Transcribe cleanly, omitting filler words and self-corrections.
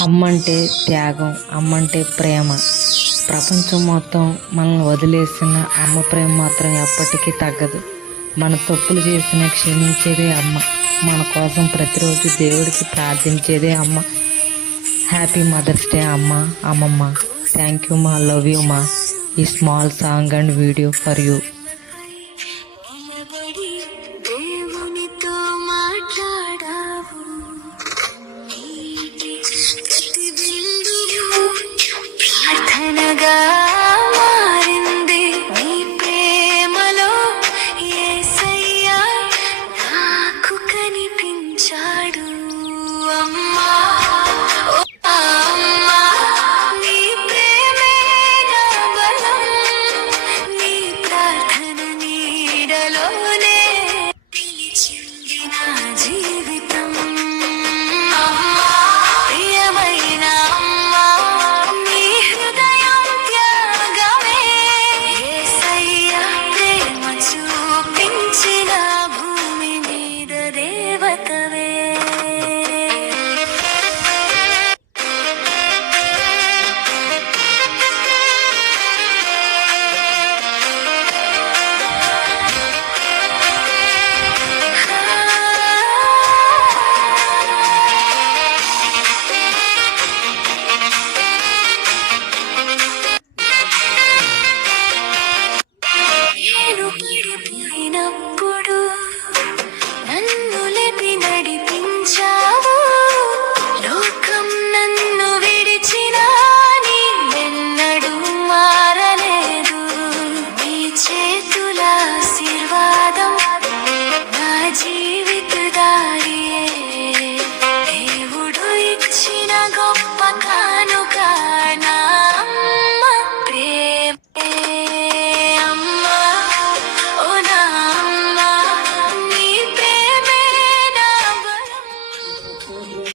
అమ్మంటే త్యాగం, అమ్మంటే ప్రేమ. ప్రపంచం మొత్తం మనల్ని వదిలేసిన అమ్మ ప్రేమ మాత్రం ఎప్పటికీ తగ్గదు. మన తప్పులు చేసిన క్షమించేదే అమ్మ. మన కోసం ప్రతిరోజు దేవుడికి ప్రార్థించేదే అమ్మ. హ్యాపీ మదర్స్ డే అమ్మ, అమ్మమ్మ. థ్యాంక్ యూ మా, లవ్ యూ మా. ఈ small song and video for you.